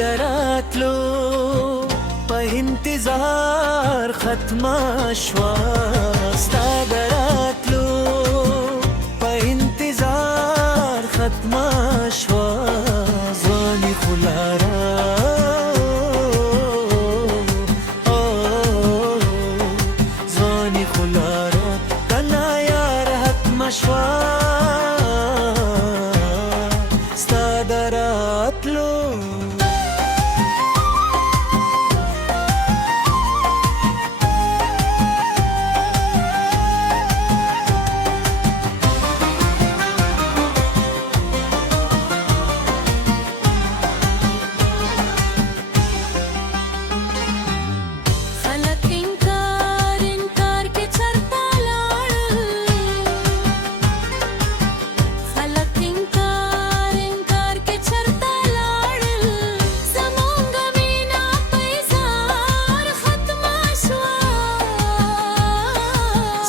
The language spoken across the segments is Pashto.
دراتلو په انتظار ختمه شوه ستا دراتلو په انتظار ختمه شوه ځواني خو لاره ځواني خو لاره کنه یار حتمه شوه ستا دراتلو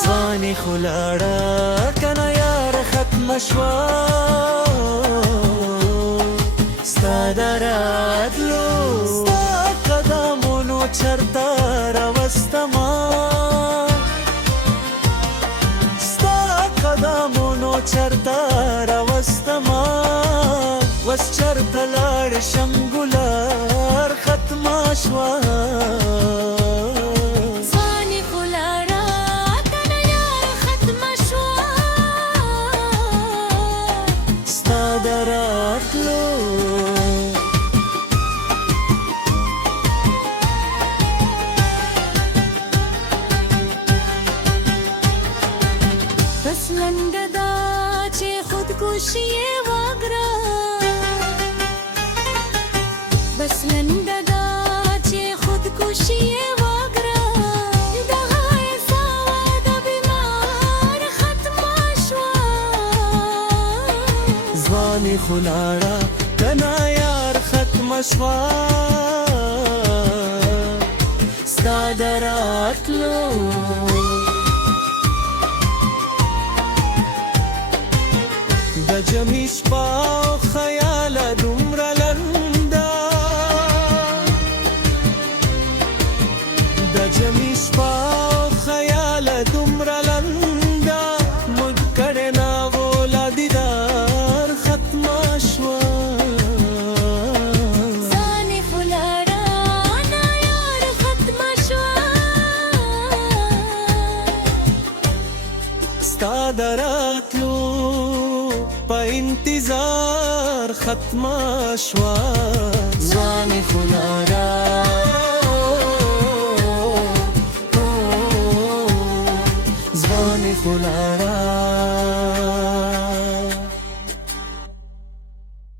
ځواني خو لاړه کنه یار ختمه شوه ستا دراتلو ستا قدمونو چرته راوستمه ستا قدمونو چرته راوستمه وس چرته لاړ شم ګلار ختمه شوه بس لنډه دا چې خودکشي یې وکړه بس لنډه دا چې خودکشي یې وکړه دغه ساوه د بیمار ختمه شوه ځواني خو لاړه کنه یار ختمه شوه ستا دراتلو د جمعي شپه او خیاله دومره لنډه د جمعي شپه او خیاله دومره لنډه موږ کړې ناوله دیدار ختمه شوه ځواني خو لاړه نه یار ختمه شوه ستا دراتلو په انتظار ختمه شوه ځواني خو لاړه ځواني خو لاړه